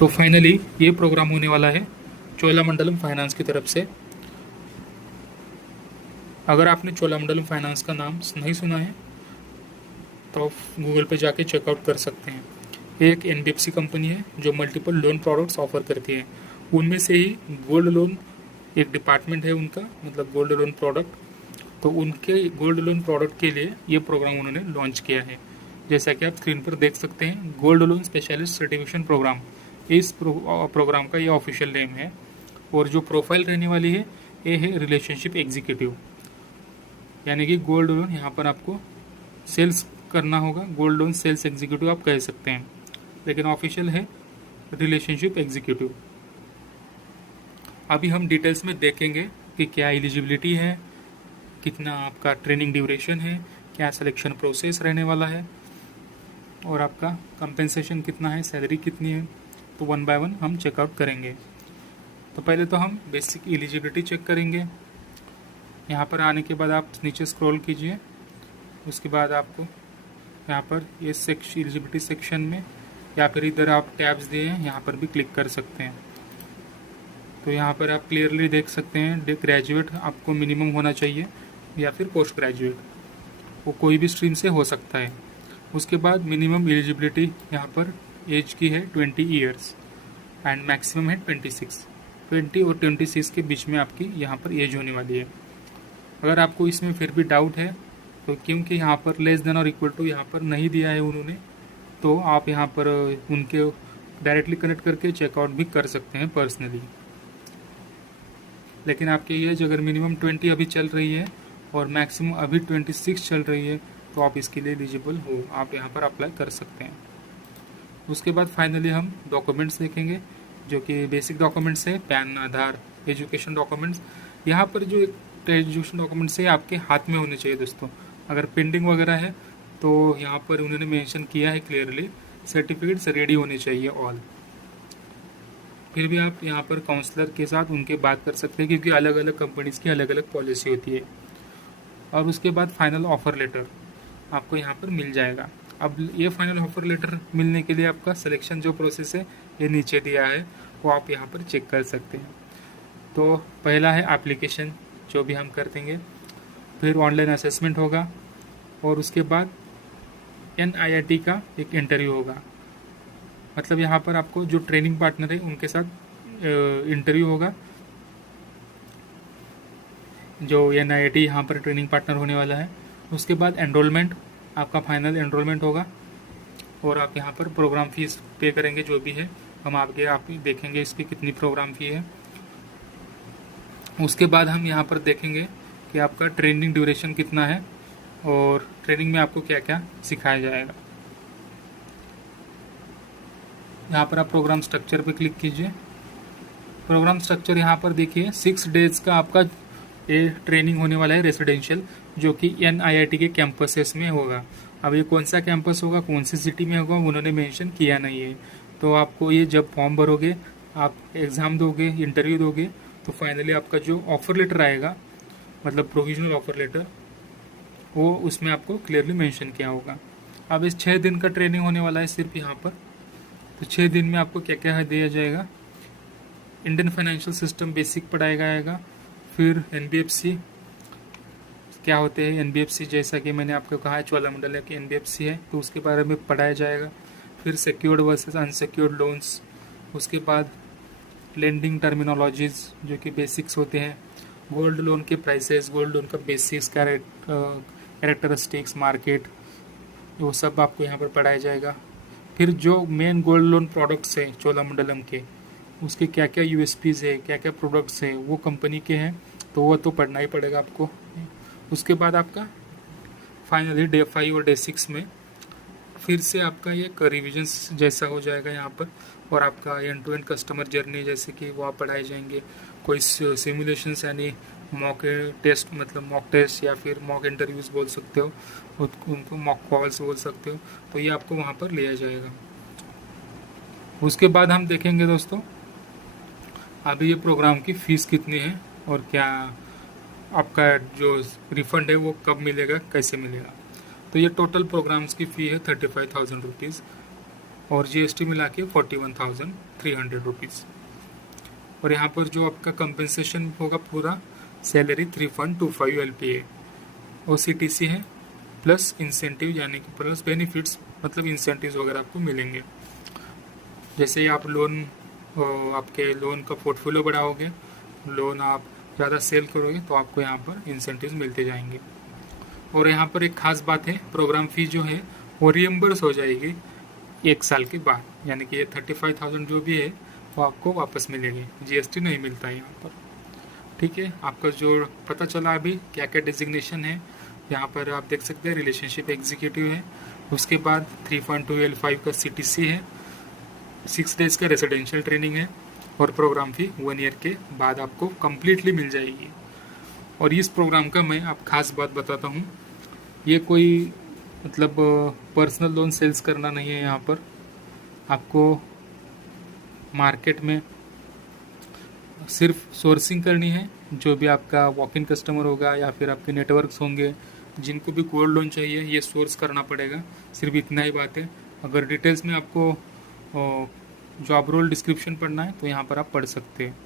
तो फाइनली ये प्रोग्राम होने वाला है चोलामंडलम फाइनेंस की तरफ से। अगर आपने चोलामंडलम फाइनेंस का नाम नहीं सुना है तो आप गूगल पे जाके चेकआउट कर सकते हैं। एक एनबीएफसी कंपनी है जो मल्टीपल लोन प्रोडक्ट्स ऑफर करती है। उनमें से ही गोल्ड लोन एक डिपार्टमेंट है उनका, मतलब गोल्ड लोन प्रोडक्ट। तो उनके गोल्ड लोन प्रोडक्ट के लिए ये प्रोग्राम उन्होंने लॉन्च किया है। जैसा कि आप स्क्रीन पर देख सकते हैं, gold loan specialist certification programme, इस प्रोग्राम का ये ऑफिशियल नेम है। और जो प्रोफाइल रहने वाली है ये है रिलेशनशिप एग्जीक्यूटिव, यानी कि गोल्ड लोन यहाँ पर आपको सेल्स करना होगा। गोल्ड लोन सेल्स एग्जीक्यूटिव आप कह सकते हैं, लेकिन ऑफिशियल है रिलेशनशिप एग्जीक्यूटिव। अभी हम डिटेल्स में देखेंगे कि क्या एलिजिबिलिटी है, कितना आपका ट्रेनिंग ड्यूरेशन है, क्या सिलेक्शन प्रोसेस रहने वाला है और आपका कंपेंसेशन कितना है, सैलरी कितनी है। तो वन बाय वन हम चेकआउट करेंगे। तो पहले तो हम बेसिक एलिजिबिलिटी चेक करेंगे। यहाँ पर आने के बाद आप नीचे स्क्रॉल कीजिए। उसके बाद आपको यहाँ पर ये एलिजिबिलिटी सेक्शन में या फिर इधर आप टैब्स दिए हैं, यहाँ पर भी क्लिक कर सकते हैं। तो यहाँ पर आप क्लियरली देख सकते हैं ग्रेजुएट आपको मिनिमम होना चाहिए या फिर पोस्ट ग्रेजुएट, वो कोई भी स्ट्रीम से हो सकता है। उसके बाद मिनिमम एलिजिबिलिटी यहाँ पर एज की है 20 ईयर्स एंड मैक्सिमम है 26। 20 और 26 के बीच में आपकी यहाँ पर एज होने वाली है। अगर आपको इसमें फिर भी डाउट है तो क्योंकि यहाँ पर लेस देन और इक्वल टू यहाँ पर नहीं दिया है उन्होंने, तो आप यहाँ पर उनके डायरेक्टली कनेक्ट करके चेकआउट भी कर सकते हैं पर्सनली। लेकिन आपकी एज अगर मिनिमम 20 अभी चल रही है और मैक्सिमम अभी 26 चल रही है तो आप इसके लिए एलिजिबल हो, आप यहाँ पर अप्लाई कर सकते हैं। उसके बाद फाइनली हम डॉक्यूमेंट्स देखेंगे, जो कि बेसिक डॉक्यूमेंट्स है पैन, आधार, एजुकेशन डॉक्यूमेंट्स। यहाँ पर जो एजुकेशन डॉक्यूमेंट्स है आपके हाथ में होने चाहिए दोस्तों। अगर पेंडिंग वगैरह है तो यहाँ पर उन्होंने मेंशन किया है क्लियरली, सर्टिफिकेट्स रेडी होने चाहिए ऑल। फिर भी आप यहाँ पर काउंसलर के साथ उनके बात कर सकते हैं, क्योंकि अलग अलग कंपनीज़ की अलग अलग पॉलिसी होती है। और उसके बाद फाइनल ऑफर लेटर आपको यहाँ पर मिल जाएगा। अब ये फाइनल ऑफर लेटर मिलने के लिए आपका सिलेक्शन जो प्रोसेस है ये नीचे दिया है, वो आप यहाँ पर चेक कर सकते हैं। तो पहला है एप्लीकेशन, जो भी हम कर देंगे। फिर ऑनलाइन असेसमेंट होगा और उसके बाद NIIT का एक इंटरव्यू होगा। मतलब यहाँ पर आपको जो ट्रेनिंग पार्टनर है उनके साथ इंटरव्यू होगा। जो NIIT यहाँ पर ट्रेनिंग पार्टनर होने वाला है। उसके बाद एनरोलमेंट, आपका फाइनल एनरोलमेंट होगा और आप यहाँ पर प्रोग्राम फीस पे करेंगे, जो भी है हम आप देखेंगे इसकी कितनी प्रोग्राम फी है। उसके बाद हम यहाँ पर देखेंगे कि आपका ट्रेनिंग ड्यूरेशन कितना है और ट्रेनिंग में आपको क्या क्या सिखाया जाएगा। यहाँ पर आप प्रोग्राम स्ट्रक्चर पे क्लिक कीजिए। प्रोग्राम स्ट्रक्चर यहाँ पर देखिए 6 डेज का आपका ये ट्रेनिंग होने वाला है रेसिडेंशियल, जो कि NIIT के कैंपसेस में होगा। अब ये कौन सा कैंपस होगा, कौन सी सिटी में होगा, उन्होंने मेंशन किया नहीं है। तो आपको ये जब फॉर्म भरोगे, आप एग्ज़ाम दोगे, इंटरव्यू दोगे, तो फाइनली आपका जो ऑफ़र लेटर आएगा, मतलब प्रोविजनल ऑफ़र लेटर, वो उसमें आपको क्लियरली मेंशन किया होगा। अब इस 6 दिन का ट्रेनिंग होने वाला है सिर्फ यहाँ पर। तो 6 दिन में आपको क्या क्या दिया जाएगा, इंडियन फाइनेंशियल सिस्टम बेसिक पढ़ाया जाएगा। फिर NBFC क्या होते हैं, NBFC जैसा कि मैंने आपको कहा है चोलामंडलम की NBFC है, तो उसके बारे में पढ़ाया जाएगा। फिर सिक्योर्ड वर्सेस अनसिक्योर्ड लोन्स, उसके बाद लेंडिंग टर्मिनोलॉजीज जो कि बेसिक्स होते हैं, गोल्ड लोन के प्राइसेस, गोल्ड लोन का बेसिक्स, कैरेक्टरिस्टिक्स, मार्केट, वो सब आपको यहाँ पर पढ़ाया जाएगा। फिर जो मेन गोल्ड लोन प्रोडक्ट्स हैं चोलामंडलम के, उसके क्या क्या USPs है, क्या क्या प्रोडक्ट्स हैं, वो कंपनी के हैं, तो वो तो पढ़ना ही पड़ेगा आपको। उसके बाद आपका फाइनली डे 5 और डे 6 में फिर से आपका ये रिविजन्स जैसा हो जाएगा यहाँ पर, और आपका end to end customer journey जैसे कि वो आप पढ़ाए जाएंगे। कोई सिमुलेशंस यानी मॉक टेस्ट, मतलब मॉक टेस्ट या फिर मॉक इंटरव्यूज़ बोल सकते हो, उनको मॉक कॉल्स बोल सकते हो, तो ये आपको वहाँ पर लिया जाएगा। उसके बाद हम देखेंगे दोस्तों अभी ये प्रोग्राम की फ़ीस कितनी है और क्या आपका जो रिफ़ंड है वो कब मिलेगा, कैसे मिलेगा। तो ये टोटल प्रोग्राम्स की फ़ी है 35,000 रुपीज़। और जीएसटी मिला के 41,300 रुपीज़। और यहाँ पर जो आपका कंपेंसेशन होगा पूरा सैलरी 3.25 LPA और CTC है प्लस इंसेंटिव, यानी कि प्लस बेनिफिट्स, मतलब इंसेंटिव्स वगैरह आपको मिलेंगे। जैसे ही आप लोन, आपके लोन का पोर्टफोलियो बढ़ाओगे, लोन आप ज़्यादा सेल करोगे तो आपको यहाँ पर इंसेंटिव्स मिलते जाएंगे। और यहाँ पर एक खास बात है, प्रोग्राम फी जो है वो रियम्बर्स हो जाएगी 1 साल के बाद, यानी कि ये 35,000 जो भी है वो आपको वापस मिलेगी, जीएसटी नहीं मिलता है यहाँ पर। ठीक है, आपका जो पता चला अभी क्या क्या डिजिग्नेशन है, यहाँ पर आप देख सकते हैं रिलेशनशिप एग्जीक्यूटिव है, उसके बाद 3.2 L5 का CTC है, 6 डेज का रेसिडेंशियल ट्रेनिंग है, और प्रोग्राम फी 1 ईयर के बाद आपको कम्प्लीटली मिल जाएगी। और इस प्रोग्राम का मैं आप खास बात बताता हूँ, ये कोई मतलब पर्सनल लोन सेल्स करना नहीं है। यहाँ पर आपको मार्केट में सिर्फ सोर्सिंग करनी है, जो भी आपका वॉक इन कस्टमर होगा या फिर आपके नेटवर्क्स होंगे जिनको भी गोल्ड लोन चाहिए, ये सोर्स करना पड़ेगा, सिर्फ इतना ही बात है। अगर डिटेल्स में आपको जॉब रोल डिस्क्रिप्शन पढ़ना है तो यहाँ पर आप पढ़ सकते हैं।